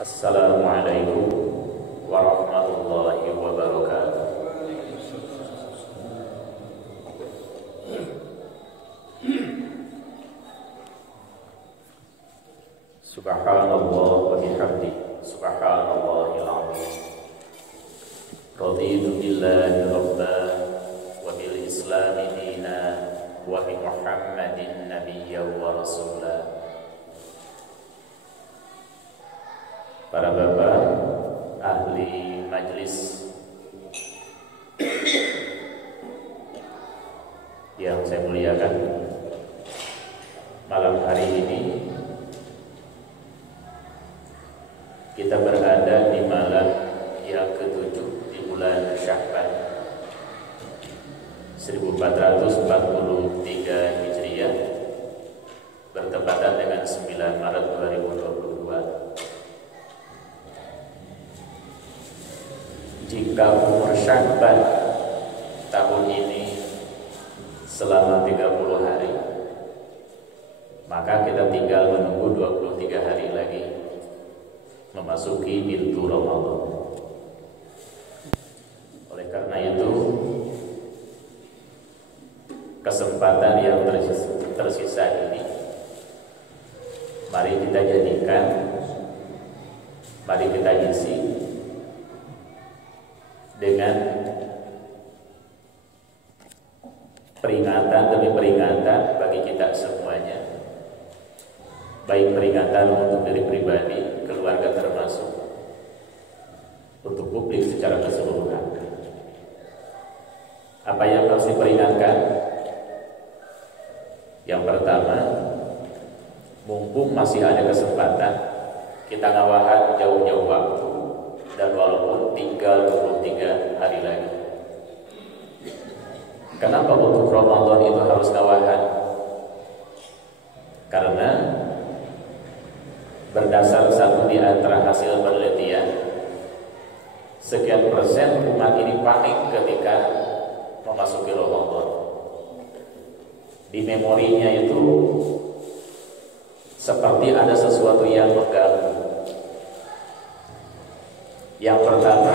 Assalamualaikum warahmatullahi wabarakatuh. Subhanallah wa bihamdihi, subhanallahil azim. Raditu billahi rabban wa bil islami dinan wa bi Muhammadin nabiyyan wa rasulah. Para bapak ahli majlis yang saya muliakan, malam hari ini kita berada di malam yang ke-7 di bulan Sya'ban 1443 Hijriah, bertepatan dengan 9 Maret 2022. Jika umur Sya'ban tahun ini selama 30 hari, maka kita tinggal menunggu 23 hari lagi memasuki pintu Ramadan. Oleh karena itu, kesempatan yang tersisa ini mari kita jadikan, mari kita isi dengan peringatan demi peringatan bagi kita semuanya, baik peringatan untuk diri pribadi, keluarga termasuk, untuk publik secara keseluruhan. Apa yang harus diperingatkan? Yang pertama, mumpung masih ada kesempatan, kita ngawahan jauh-jauh waktu, dan walaupun tinggal 23 hari lagi. Kenapa untuk Ramadan itu harus ngawahan? Karena berdasar satu di antara hasil penelitian, sekian persen umat ini panik ketika memasuki Ramadan. Di memorinya itu seperti ada sesuatu yang mengganggu. Yang pertama,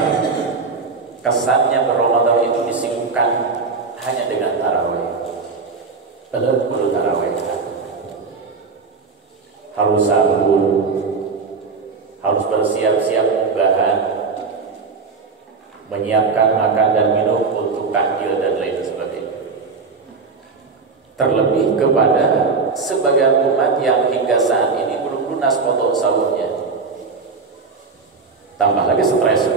kesannya berRamadan itu disibukkan hanya dengan tarawih. Perlu tarawih. Harus sahur, harus bersiap-siap munggahan, menyiapkan makan dan minum untuk takjil dan lain sebagainya. Terlebih kepada sebagian umat yang hingga saat ini belum lunas qada sahurnya. Tambah lagi stres.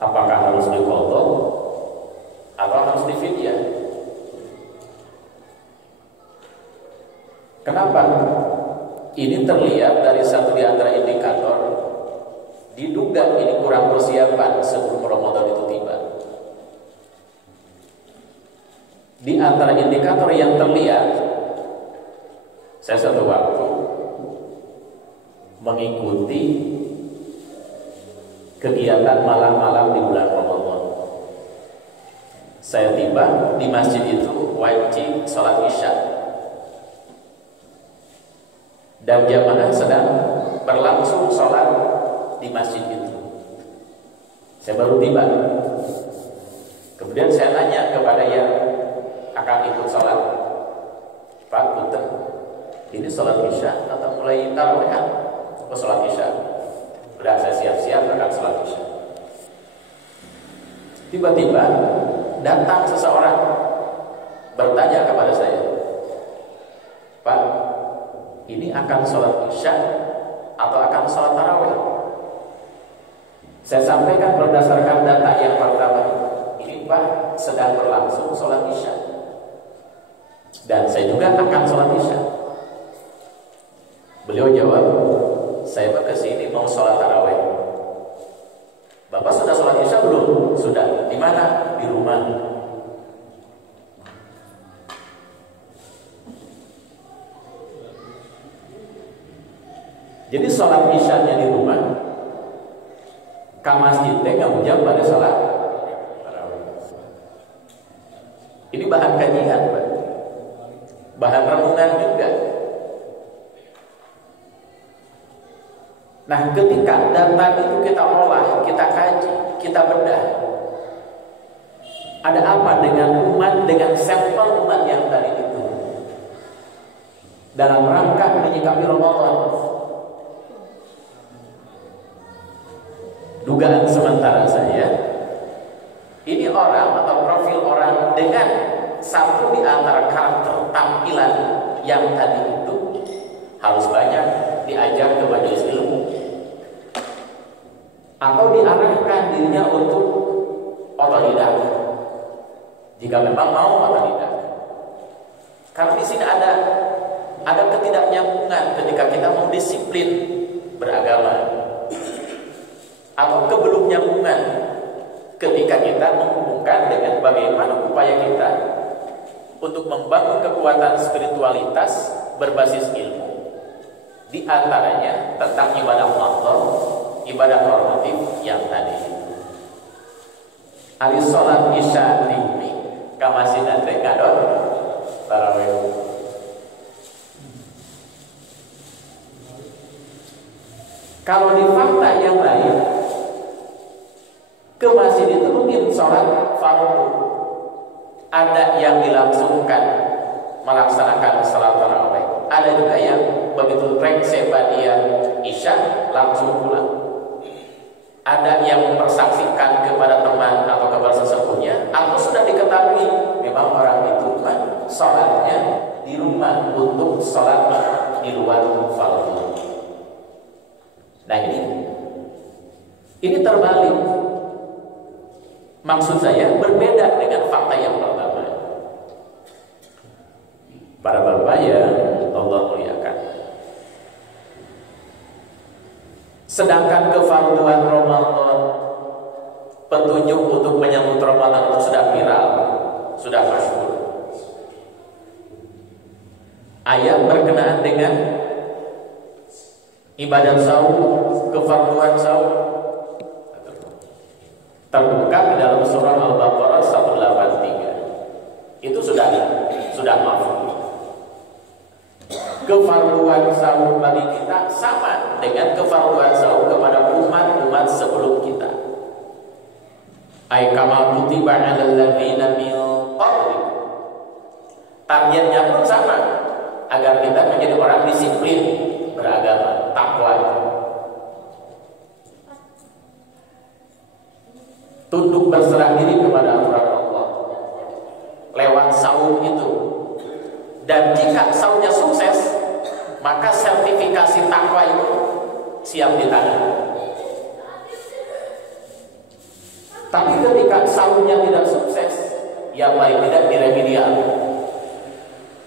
Apakah harus diqadha atau harus difidyah? Kenapa? Ini terlihat dari satu di antara indikator. Diduga ini kurang persiapan sebelum Ramadan itu tiba. Di antara indikator yang terlihat, saya satu waktu mengikuti kegiatan malam-malam di bulan Ramadan. Saya tiba di masjid itu wajib sholat isya, dan jamaah sedang berlangsung sholat di masjid itu. Saya baru tiba. Kemudian saya tanya kepada yang akan ikut sholat, Pak Punten, ini sholat isya atau mulai tarawehan? Oh, sholat isya. Sudah saya siap-siap akan sholat isya. Tiba-tiba datang seseorang bertanya kepada saya, Pak, ini akan sholat isya atau akan sholat tarawih? Saya sampaikan berdasarkan data yang pertama, ini Pak sedang berlangsung sholat isya, dan saya juga akan sholat isya. Beliau jawab, saya kesini mau sholat tarawih. Bapak sudah sholat isya belum? Sudah. Di mana? Di rumah. Jadi sholat isyanya di rumah, ke masjid nggak ujang pada sholat tarawih. Ini bahan kajian, Pak. Bahan renungan juga. Nah, ketika data itu kita olah, kita kaji, kita bedah, ada apa dengan umat, dengan sampel umat yang tadi itu dalam rangka menyikapi Ramadan? Dugaan sementara saya, ini orang atau profil orang dengan satu di antara karakter tampilan yang tadi itu harus banyak diajar ke majelis ilmu atau diarahkan dirinya untuk otodidak jika memang mau otodidak. Karena di sini ada ketidaknyambungan ketika kita mau disiplin beragama atau kebelum nyambungan ketika kita menghubungkan dengan bagaimana upaya kita untuk membangun kekuatan spiritualitas berbasis ilmu, di antaranya tentang ibadah mahdoh, ibadah normatif yang tadi. Alis sholat isya tinggi kamasin andre kadon tarawih. Kalau di fakta yang lain, ke masjid itu mungkin sholat fardu, ada yang dilangsungkan melaksanakan salat tarawih, ada juga yang begitu rek sebadian isya langsung pulang, ada yang mempersaksikan kepada teman atau kepada sesepuhnya, atau sudah diketahui memang orang itu sholatnya di rumah untuk sholat di luar fardu. Nah, ini terbalik. Maksud saya berbeda dengan fakta yang pertama. Para bapak yang Allah muliakan, sedangkan kefarduan Ramadan, petunjuk untuk menyambut Ramadan itu sudah viral, sudah masyhur. Ayat berkenaan dengan ibadah saum, kefarduan saum terbuka di dalam surah Al-Baqarah 183. Itu sudah mafhum. Kefarduan saum bagi kita sama dengan kefarduan saum kepada umat-umat sebelum kita. Ay kama kutiba 'alal ladzina min qablikum. Targetnya pun sama, agar kita menjadi orang disiplin beragama, takwa, tunduk berserah diri kepada aturan Allah lewat saum itu. Dan jika saumnya sukses, maka sertifikasi takwa itu siap ditanggung. Tapi ketika saumnya tidak sukses, yang lain tidak diremedial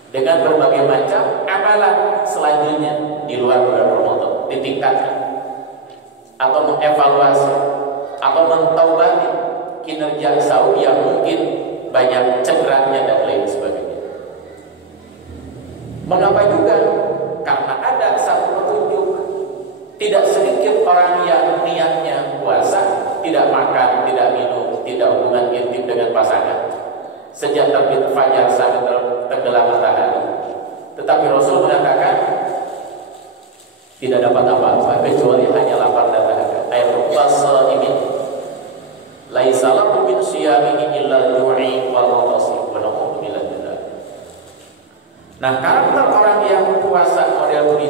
dengan berbagai macam amalan selanjutnya di luar bulan Ramadan, ditingkatkan atau mengevaluasi atau mentaubati kinerja saum yang mungkin banyak cederanya dan lain sebagainya. Mengapa juga? Karena ada satu petunjuk. Tidak sedikit orang yang niatnya puasa, tidak makan, tidak minum, tidak hubungan intim dengan pasangan sejak terbit fajar sampai tenggelam matahari. Tetapi Rasul mengatakan tidak dapat apa-apa kecuali hanya lapar dan dahaga. Ayyuhal shaimin laisa lahu min siyamihi illa ju'i wal 'atasi wa na'udzu billahi min dzalik. Nah, karakter orang yang puasa model ini,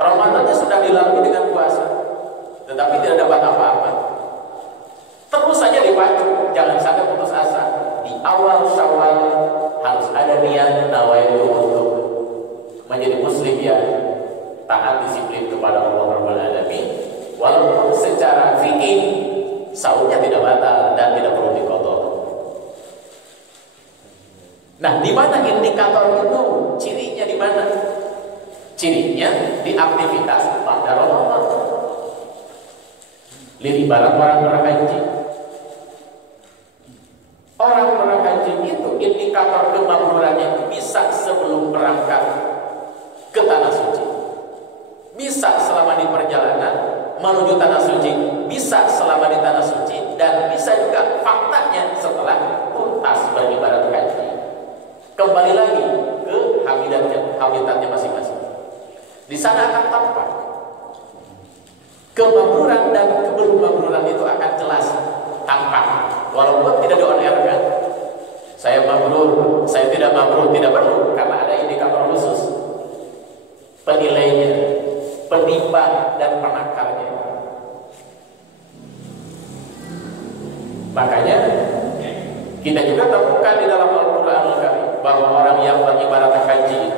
Ramadannya sudah dilalui dengan puasa, tetapi tidak dapat apa-apa. Terus saja dipacu, jangan sampai putus asa. Di awal Syawal harus ada niat nawaitu untuk menjadi muslim yang taat disiplin kepada Allah Rabbul Alamin. Walaupun secara fikih saumnya tidak batal dan tidak perlu diqadha. Nah, di mana indikator itu? Cirinya di mana? Cirinya di aktivitas pada Ramadan. Lihat ibarat orang berhaji. Orang berhaji itu indikator kemakmurannya bisa sebelum berangkat ke tanah suci, bisa selama di perjalanan menuju tanah suci, bisa selama di tanah suci, dan bisa juga faktanya setelah tuntas beribadat haji. Kembali lagi ke habitatnya masing-masing. Di sana akan tampak Kemabruran dan kebermabruran itu akan jelas tampak, walaupun tidak di-on-air-kan. Saya mabrur, saya tidak mabrur, tidak perlu, karena ada indikator khusus, penilainya, penimbang dan penakarnya. Makanya kita juga temukan di dalam Al-Quran bahwa orang yang beribadah haji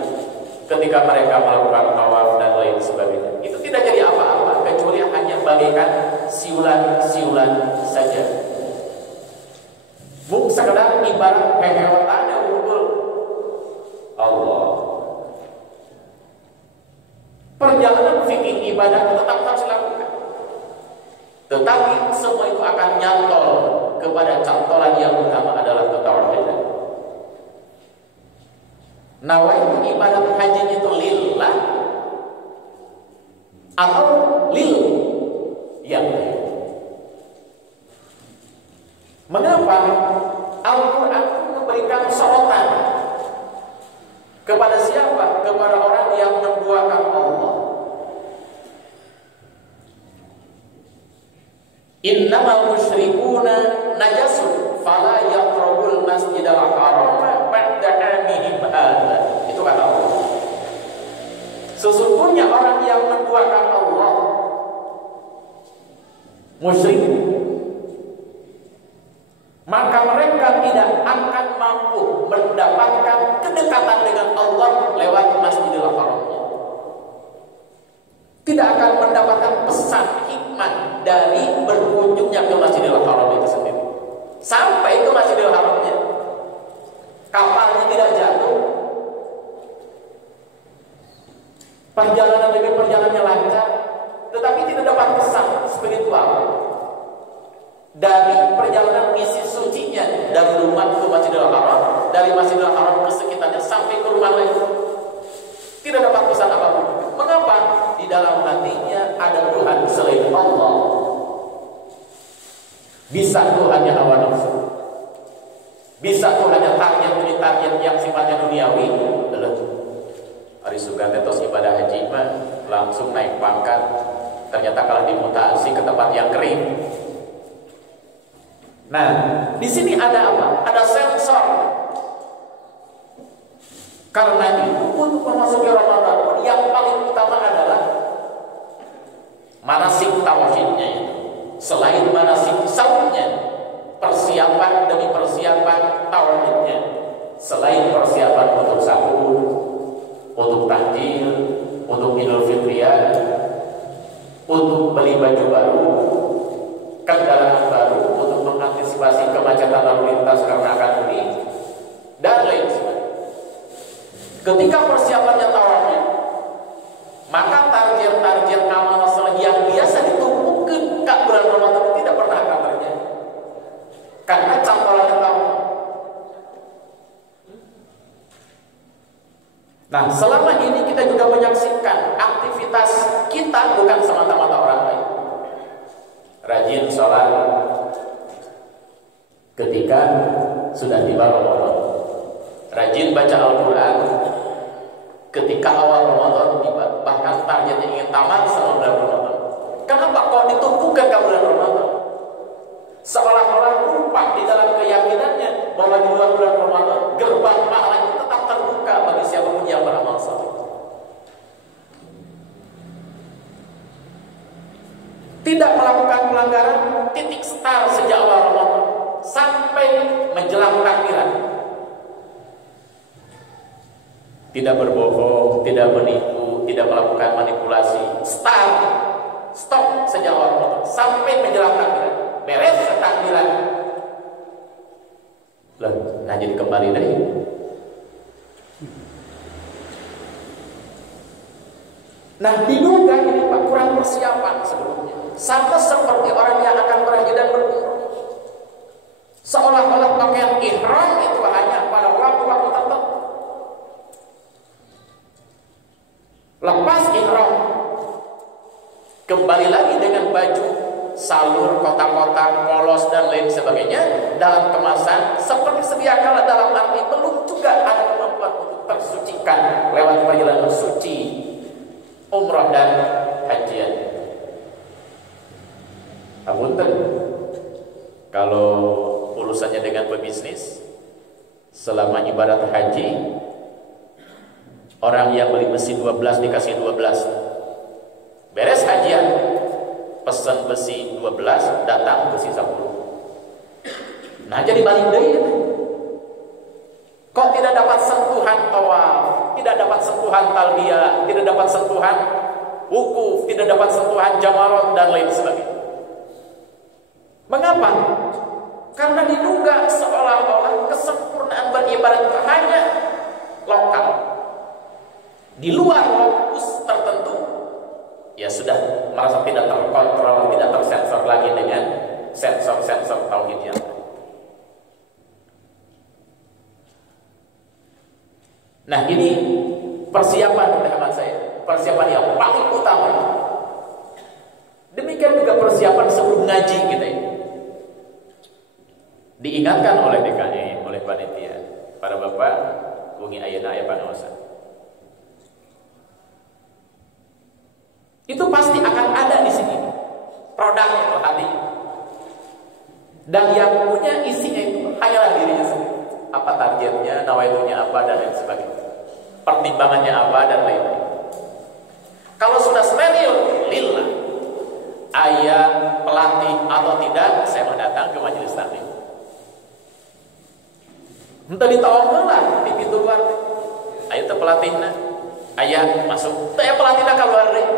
ketika mereka melakukan tawaf dan lain sebagainya, itu tidak jadi apa-apa kecuali hanya bagaikan siulan-siulan saja. Bukan sekedar ibarat hehewatannya unggul Allah. Perjalanan fikih ibadah tetap harus dilakukan, tetapi semua itu akan nyantol kepada cantolan yang utama adalah ketauhidan. Nawaitu ibadah haji itu lillah atau lil yang lain. Mengapa Al-Quran memberikan sorotan kepada siapa? Kepada orang yang menduakan Allah. Innamal musyrikuna najasun fala yaqrabul masjidal haram ba'da 'amihim hadza. Itu kata Allah. Sesungguhnya orang yang menduakan Allah musyrik, maka mereka tidak akan mampu mendapatkan kedekatan dengan Allah lewat Masjidil Haram. Tidak akan mendapatkan pesan hikmah dari berkunjungnya ke Masjidil Haram itu sendiri. Sampai ke Masjidil Haramnya, kapalnya tidak jatuh, perjalanan dengan perjalanannya lancar, tetapi tidak dapat pesan spiritual dari perjalanan misi sucinya dari rumah ke Masjidil Haram, dari Masjidil Haram ke sekitarnya sampai ke rumah lain. Tidak dapat pesan apapun. Mengapa? Di dalam hatinya ada Tuhan selain Allah. Bisa Tuhannya hawa nafsu, bisa Tuhannya target demi target yang sifatnya duniawi. Hari Sugante tos ibadah haji mah langsung naik pangkat, ternyata kalah dimutasi ke tempat yang kering. Nah, di sini ada apa? Ada sensor. Karena itu untuk memasuki Ramadan yang paling utama adalah manasik tauhidnya itu. Selain manasik saumnya, persiapan demi persiapan tauhidnya. Selain persiapan untuk sahur, untuk takjil, untuk Idul Fitriyah, untuk beli baju baru, kendaraan baru, untuk mengantisipasi kemacetan lalu lintas karena akan mudik, dan lain sebagainya. Ketika persiapannya tawafnya, maka target-target amal soleh yang biasa ditumpukkan ke bulan Ramadan tidak pernah akan terjadi, karena campurannya tawaf. Nah, selama ini kita juga menyaksikan aktivitas kita bukan semata-mata orang lain. Rajin sholat ketika sudah tiba Ramadan, rajin baca Al-Quran ketika awal Ramadan tiba, bahkan targetnya ingin tamat selama bulan Ramadan. Kenapa kok ditumpukan ke bulan Ramadan? Seolah-olah lupa di dalam keyakinannya bahwa di luar bulan Ramadan gerbang pahala itu tetap terbuka bagi siapapun yang beramal saleh. Tidak melakukan pelanggaran, titik start sejak awal Ramadan sampai menjelang takbiran. Tidak berbohong, tidak menipu, tidak melakukan manipulasi. Stop sejak awal Ramadan sampai menjelang takbiran. Beres takbiran, nah jadi kembali dari. Nah, diduga ini Pak kurang persiapan sebelumnya, sama seperti orang yang akan berhaji dan berumrah. Seolah-olah pakaian ihram itu hanya pada waktu-waktu tertentu. Lepas ihram, kembali lagi dengan baju salur, kotak-kotak, polos dan lain sebagainya dalam kemasan seperti sedia kala, dalam arti belum juga ada kemampuan untuk tersucikan lewat perjalanan suci umrah dan hajian. Ngapunten, kalau urusannya dengan pebisnis, selama ibadat haji, orang yang beli besi 12 dikasih 12. Beres hajian, pesan besi 12, datang besi 10. Nah jadi balik deui. Kok tidak dapat sentuhan tawaf, tidak dapat sentuhan talbiyah, tidak dapat sentuhan wukuf, tidak dapat sentuhan jamarat dan lain sebagainya. Mengapa? Karena diduga seolah-olah kesempurnaan beribadat hanya lokal, di luar lokus tertentu, ya sudah merasa tidak terkontrol, tidak tersensor lagi dengan sensor-sensor tauhid yang. Nah ini persiapan teman saya, persiapan yang paling utama. Demikian juga persiapan sebelum ngaji kita ini. Diingatkan oleh DKI, oleh panitia, para bapak, bungi ayana ayah panawasan. Itu pasti akan ada di sini produknya itu hati. Dan yang punya isinya itu hanyalah dirinya sendiri. Apa targetnya, nawaitunya apa dan lain sebagainya. Pertimbangannya apa dan lain-lain. Kalau sudah steril, lillah. Ayah pelatih atau tidak, saya mau datang ke majelis taklim. Entah ditawang lah di pintu luar. Ayo tuh pelatihnya. Ayah masuk. Tuh ya pelatihnya keluar deh.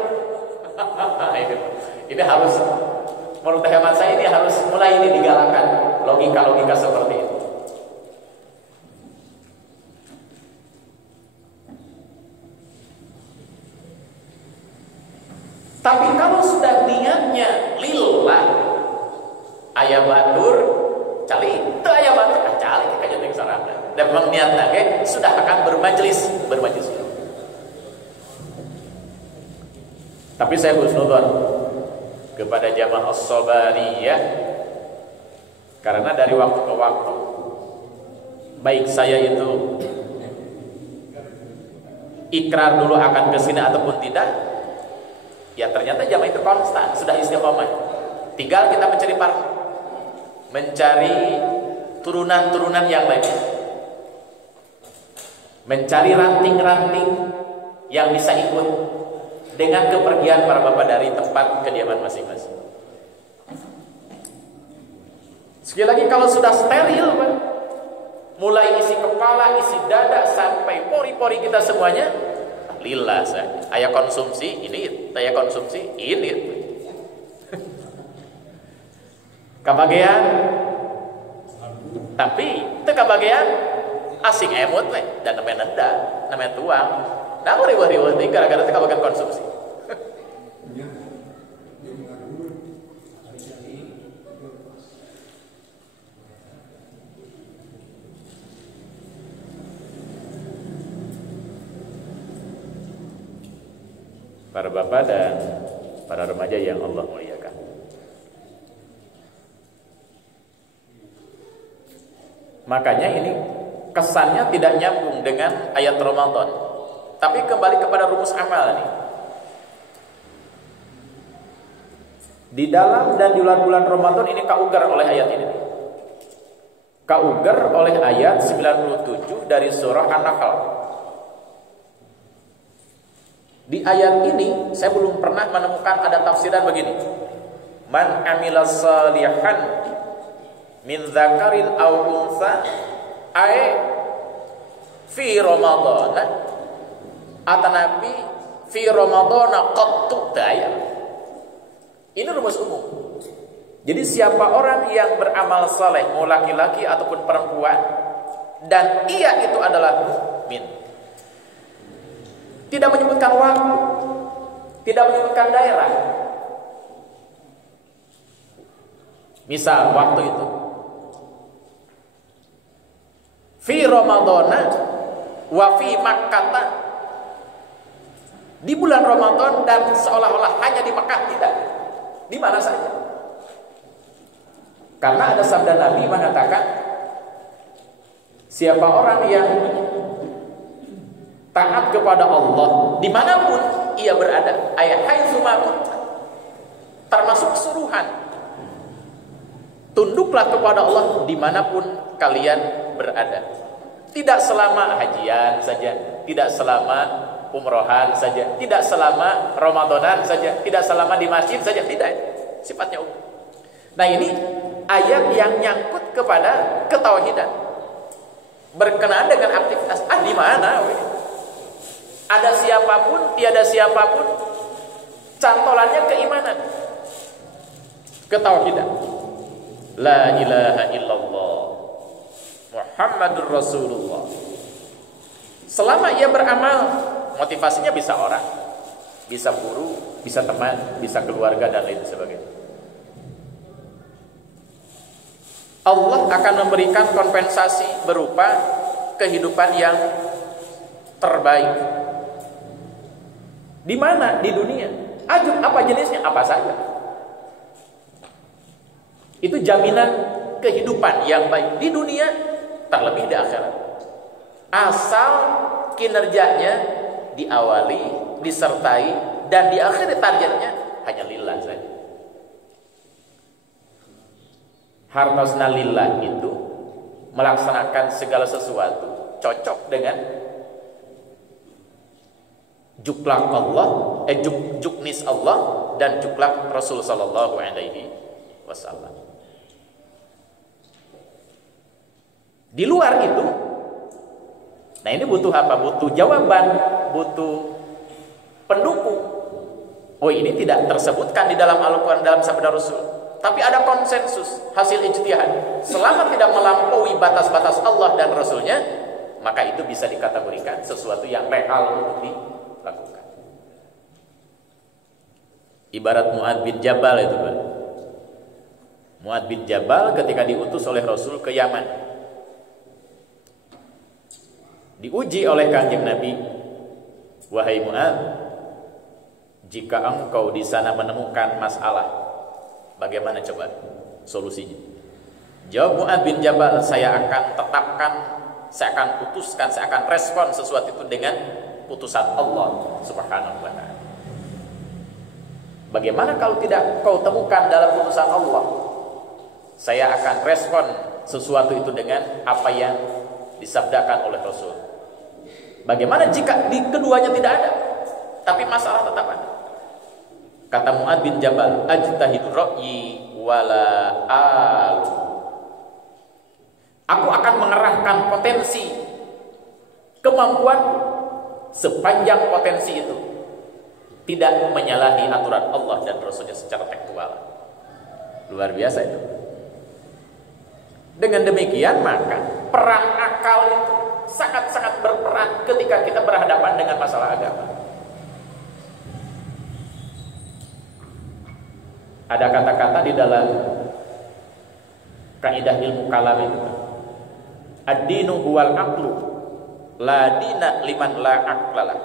Ini harus, menurut hemat saya ini harus mulai ini digalakan logika-logika seperti itu. Tapi kalau sudah niatnya lillah, ayah batur, cali itu ayah batur, cali kita jadi sarana. Dan memang niatnya sudah akan bermajlis. Tapi saya husnudzon kepada jamaah as-sabariyah, karena dari waktu ke waktu, baik saya itu ikrar dulu akan kesini ataupun tidak, ya ternyata jamaah itu konstan, sudah istiqomah. Tinggal kita mencari turunan-turunan yang lain, mencari ranting-ranting yang bisa ikut dengan kepergian para bapak dari tempat kediaman masing-masing. Sekali lagi, kalau sudah steril, mulai isi kepala, isi dada, sampai pori-pori kita semuanya lillah saja. Ayah konsumsi ini, ayah konsumsi ini. Kebagian, tapi itu kebagian asing emut dan namanya nenda, namanya tuang. Nah, riwah-riwah ini gara-gara itu kebagian konsumsi. Para bapak dan para remaja yang Allah muliakan. Makanya ini kesannya tidak nyambung dengan ayat Ramadan. Tapi kembali kepada rumus amal nih. Di dalam dan di bulan Ramadan ini kaugar oleh ayat ini. Kaugar oleh ayat 97 dari surah An-Nahl. Di ayat ini saya belum pernah menemukan ada tafsiran begini. Man amila salihan min dzakarin aw unsa ay fi Ramadan atanabi fi Ramadan qad tudaya. Ini rumus umum. Jadi siapa orang yang beramal saleh, mau laki-laki ataupun perempuan, dan ia itu adalah mukmin, tidak menyebutkan waktu, tidak menyebutkan daerah. Misal waktu itu fi Ramadana wa fi Makkah, di bulan Ramadan dan seolah-olah hanya di Makkah, tidak, di mana saja. Karena ada sabda Nabi mengatakan, siapa orang yang taat kepada Allah dimanapun ia berada, ayat haitsu ma kunta, termasuk suruhan, Tunduklah kepada Allah dimanapun kalian berada. Tidak selama hajian saja, tidak selama umrohan saja, tidak selama Ramadanan saja, tidak selama di masjid saja, tidak. Sifatnya umum. Nah, ini ayat yang nyangkut kepada ketauhidan. Berkenaan dengan aktivitas. Di mana? Ada siapapun, tiada siapapun, cantolannya keimanan, ketauhidan. La ilaha illallah Muhammadur Rasulullah. Selama ia beramal, motivasinya bisa orang, bisa guru, bisa teman, bisa keluarga, dan lain sebagainya. Allah akan memberikan kompensasi berupa kehidupan yang terbaik. Di mana? Di dunia. Ajub apa jenisnya? Apa saja. Itu jaminan kehidupan yang baik di dunia, terlebih di akhirat. Asal kinerjanya diawali, disertai, dan di akhir targetnya hanya lillah saja. Hartosna lillah itu melaksanakan segala sesuatu cocok dengan juklak Allah, juknis Allah dan juklak Rasul sallallahu alaihi wasallam. Di luar itu, nah ini butuh apa? Butuh jawaban, butuh pendukung. Oh, ini tidak tersebutkan di dalam Al-Quran, dalam sabda Rasul, tapi ada konsensus hasil ijtihad. Selama tidak melampaui batas-batas Allah dan Rasulnya, maka itu bisa dikategorikan sesuatu yang real untuk dilakukan. Ibarat Mu'adz bin Jabal itu, Pak. Mu'adz bin Jabal ketika diutus oleh Rasul ke Yaman, diuji oleh Kanjeng Nabi, wahai Mu'adz, jika engkau di sana menemukan masalah, bagaimana coba solusinya? Jawab Mu'adz bin Jabal, saya akan tetapkan, saya akan putuskan, saya akan respon sesuatu itu dengan putusan Allah Subhanahu wa ta'ala. Bagaimana kalau tidak kau temukan dalam putusan Allah? Saya akan respon sesuatu itu dengan apa yang disabdakan oleh Rasul. Bagaimana jika di keduanya tidak ada, tapi masalah tetap ada? Kata Mu'adz bin Jabal, ajtahidu ra'yi wala alu. Aku akan mengerahkan potensi kemampuan sepanjang potensi itu tidak menyalahi aturan Allah dan Rasulnya secara tekstual. Luar biasa itu. Dengan demikian maka peran akal itu sangat-sangat berperan ketika kita berhadapan dengan masalah agama. Ada kata-kata di dalam kaidah ilmu kalam itu, ad-dinu huwal aqlu la dina liman la aqlala.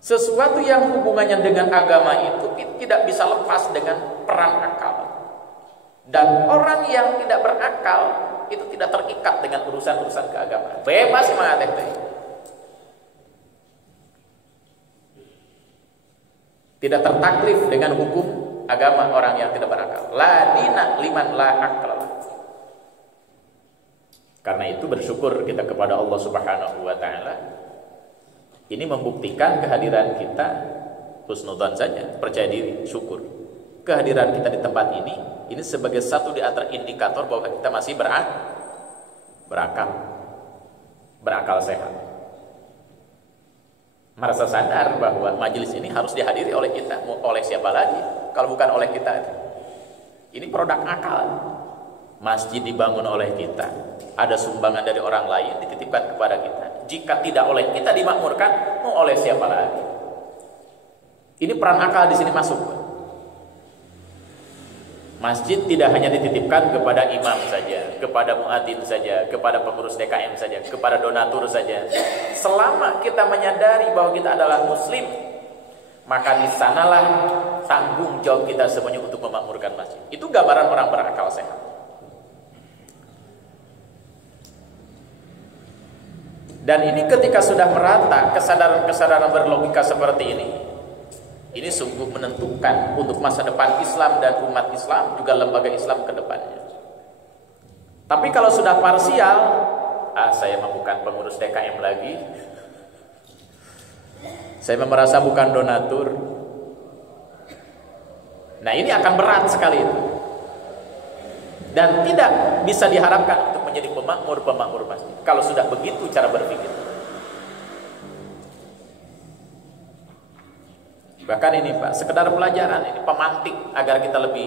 Sesuatu yang hubungannya dengan agama itu tidak bisa lepas dengan peran akal. Dan orang yang tidak berakal itu tidak terikat dengan urusan-urusan keagamaan. Bebas mengateh. Tidak tertaklif dengan hukum agama orang yang tidak berakal. La dina liman la aqlal. Karena itu bersyukur kita kepada Allah Subhanahu wa taala. Ini membuktikan kehadiran kita husnudzan saja, percaya diri, syukur. Kehadiran kita di tempat ini sebagai satu di antara indikator bahwa kita masih berakal sehat. Merasa sadar bahwa majelis ini harus dihadiri oleh kita, oleh siapa lagi kalau bukan oleh kita. Ini produk akal. Masjid dibangun oleh kita, ada sumbangan dari orang lain dititipkan kepada kita. Jika tidak oleh kita dimakmurkan, mau oleh siapa lagi? Ini peran akal di sini masuk. Masjid tidak hanya dititipkan kepada imam saja, kepada muadzin saja, kepada pengurus DKM saja, kepada donatur saja. Selama kita menyadari bahwa kita adalah muslim, maka di sanalah tanggung jawab kita semuanya untuk memakmurkan masjid. Itu gambaran orang berakal sehat. Dan ini ketika sudah merata kesadaran-kesadaran berlogika seperti Ini sungguh menentukan untuk masa depan Islam dan umat Islam, juga lembaga Islam ke depannya. Tapi kalau sudah parsial, saya mah bukan pengurus DKM lagi, saya merasa bukan donatur. Nah, ini akan berat sekali itu. Dan tidak bisa diharapkan untuk menjadi pemakmur pasti kalau sudah begitu cara berpikir. Bahkan ini Pak, sekedar pelajaran, ini pemantik agar kita lebih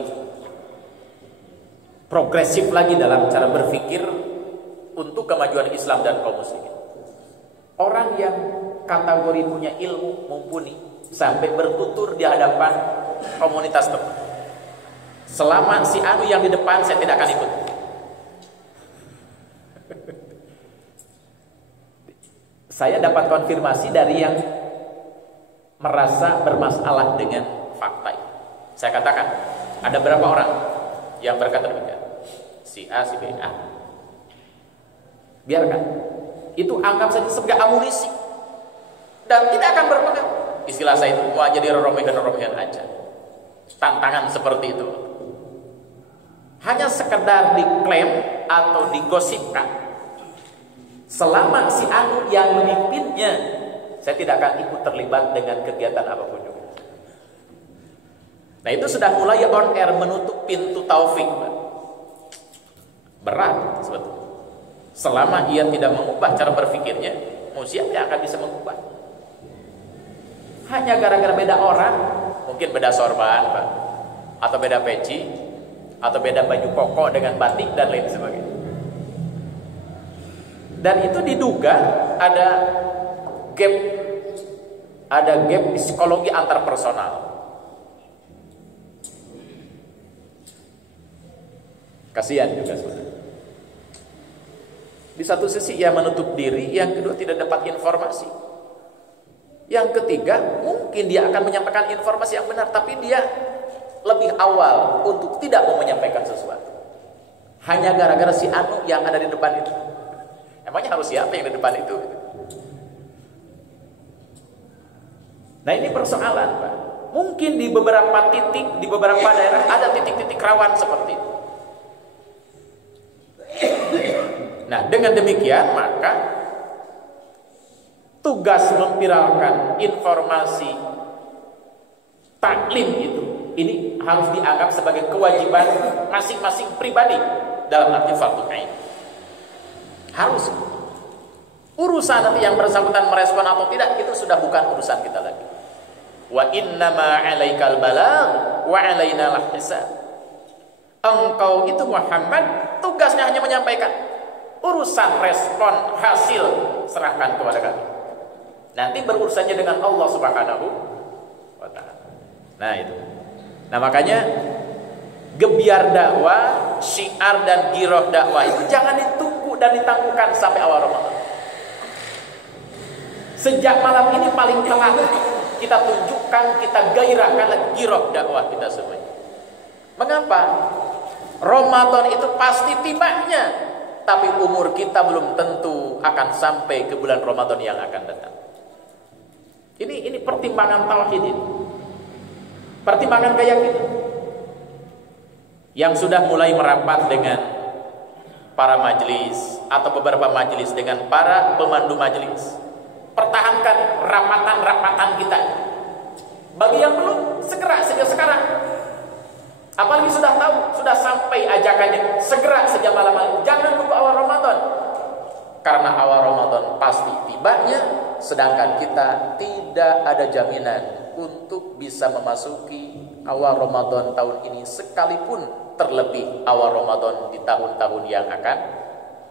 progresif lagi dalam cara berpikir untuk kemajuan Islam dan kaum muslimin. Orang yang kategori punya ilmu mumpuni sampai bertutur di hadapan komunitas teman, selama si anu yang di depan saya tidak akan ikut. Saya dapat konfirmasi dari yang merasa bermasalah dengan fakta. Saya katakan, ada berapa orang yang berkata demikian? Si A, si B, A. Biarkan. Itu anggap saja sebagai amunisi. Dan tidak akan berpengaruh. Istilah saya itu, mau jadi romehan aja. Tantangan seperti itu. Hanya sekedar diklaim atau digosipkan. Selama si anu yang memimpinnya, saya tidak akan ikut terlibat dengan kegiatan apapun juga. Nah, itu sudah mulai on air menutup pintu taufik. Berat sebetulnya. Selama ia tidak mengubah cara berpikirnya, mau siapa yang akan bisa mengubah? Hanya gara-gara beda orang, mungkin beda sorban, Pak, atau beda peci, atau beda baju koko dengan batik dan lain sebagainya. Dan itu diduga ada gap psikologi antar personal. Kasihan juga sebenarnya. Di satu sisi ia menutup diri, yang kedua tidak dapat informasi. Yang ketiga, mungkin dia akan menyampaikan informasi yang benar, tapi dia lebih awal untuk tidak mau menyampaikan sesuatu. Hanya gara-gara si anu yang ada di depan itu. Emangnya harus siapa yang di depan itu? Nah, ini persoalan, Pak. Mungkin di beberapa titik, di beberapa daerah ada titik-titik rawan seperti itu. Nah, dengan demikian maka tugas memviralkan informasi taklim itu, ini harus dianggap sebagai kewajiban masing-masing pribadi dalam arti fardu ain. Harus. Urusan nanti yang bersangkutan merespon atau tidak, itu sudah bukan urusan kita lagi. Wa innama 'alaikal balagh wa 'alaina al-hisab. Engkau itu Muhammad, tugasnya hanya menyampaikan. Urusan respon hasil serahkan kepada kami. Nanti berurusannya dengan Allah Subhanahu wa taala. Nah, itu. Nah, makanya gebiar dakwah, syiar dan giroh dakwah itu jangan ditunggu dan ditangguhkan sampai awal Ramadan. Sejak malam ini paling telat kita tunjukkan, kita gairahkan giroh dakwah kita semuanya. Mengapa? Ramadan itu pasti tibanya, tapi umur kita belum tentu akan sampai ke bulan Ramadan yang akan datang. Ini pertimbangan tauhid ini. Pertimbangan keyakinan. Yang sudah mulai merapat dengan para majelis atau beberapa majelis dengan para pemandu majelis. Pertahankan rapatan-rapatan kita. Bagi yang belum, segera sejak sekarang. Apalagi sudah tahu, sudah sampai ajakannya, segera sejak malam-malam. Jangan nunggu awal Ramadan. Karena awal Ramadan pasti tibanya, sedangkan kita tidak ada jaminan untuk bisa memasuki awal Ramadan tahun ini, sekalipun terlebih awal Ramadan di tahun-tahun yang akan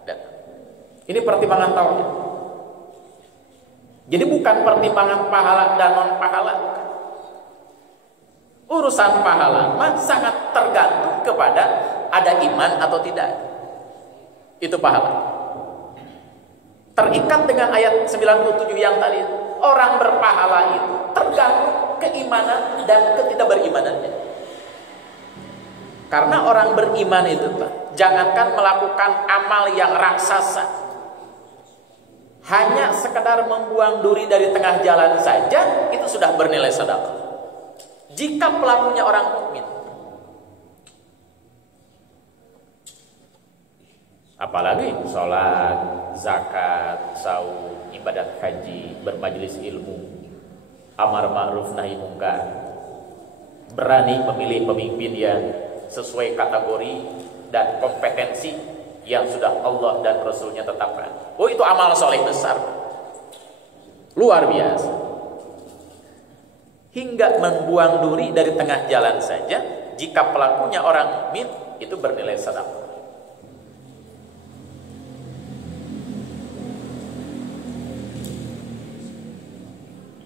datang. Ini pertimbangan tauhid. Jadi bukan pertimbangan pahala dan non pahala. Urusan pahala sangat tergantung kepada ada iman atau tidak. Itu pahala. Terikat dengan ayat 97 yang tadi. Orang berpahala itu tergantung keimanan dan ketidakberimanannya. Karena orang beriman itu, Pak, jangankan melakukan amal yang raksasa, hanya sekedar membuang duri dari tengah jalan saja itu sudah bernilai sedekah. Jika pelakunya orang mukmin. Apalagi sholat, zakat, saum, ibadat haji, bermajelis ilmu, amar ma'ruf nahi mungkar, berani memilih pemimpin yang sesuai kategori dan kompetensi yang sudah Allah dan Rasulnya tetapkan. Oh, itu amal soleh besar, luar biasa. Hingga membuang duri dari tengah jalan saja, jika pelakunya orang mukmin, itu bernilai sedekah.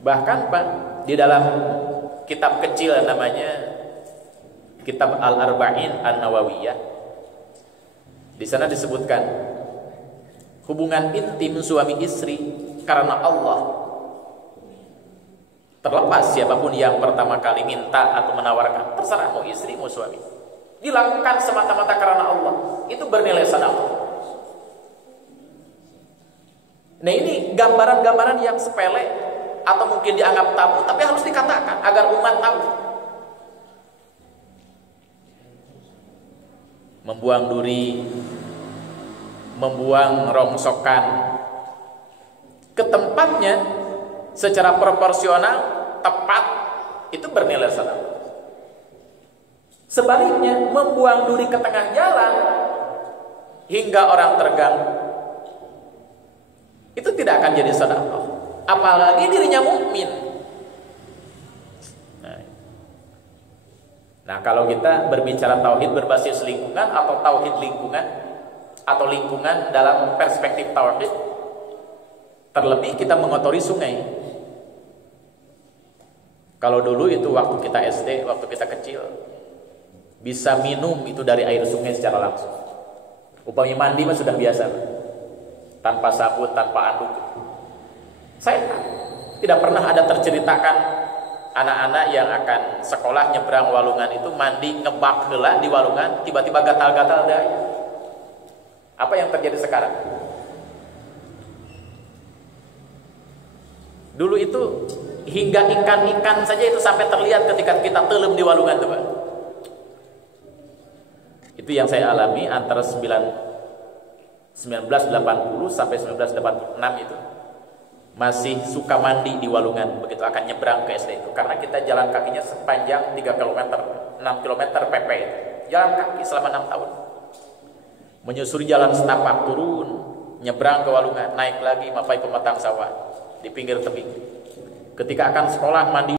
Bahkan Pak, di dalam kitab kecil namanya Kitab Al-Arba'in An-Nawawiyah, di sana disebutkan hubungan intim suami istri karena Allah, terlepas siapapun yang pertama kali minta atau menawarkan, terserah mau istri mau suami, dilakukan semata-mata karena Allah, itu bernilai sedekah. Nah, ini gambaran-gambaran yang sepele atau mungkin dianggap tabu, tapi harus dikatakan agar umat tahu. Membuang duri, membuang rongsokan ke tempatnya secara proporsional tepat, itu bernilai sedekah. Sebaliknya, membuang duri ke tengah jalan hingga orang terganggu, itu tidak akan jadi sedekah. Apalagi dirinya mukmin. Nah, kalau kita berbicara tauhid berbasis lingkungan atau tauhid lingkungan atau lingkungan dalam perspektif tauhid, terlebih kita mengotori sungai. Kalau dulu itu waktu kita SD, waktu kita kecil, bisa minum itu dari air sungai secara langsung. Upami mandi mah sudah biasa, tanpa sabun, tanpa anduk. Saya tidak pernah ada terceritakan anak-anak yang akan sekolah nyebrang Walungan itu mandi ngebak heula di Walungan, tiba-tiba gatal-gatal daya. Apa yang terjadi sekarang? Dulu itu hingga ikan-ikan saja itu sampai terlihat ketika kita telem di Walungan tuh, Pak. Itu yang saya alami antara 1980 sampai 1986 itu. Masih suka mandi di Walungan begitu akan nyebrang ke SD itu, karena kita jalan kakinya sepanjang 3 km, 6 km PP itu. Jalan kaki selama 6 tahun. Menyusuri jalan setapak, turun, nyebrang ke Walungan, naik lagi mapai pematang sawah di pinggir tebing. Ketika akan sekolah mandi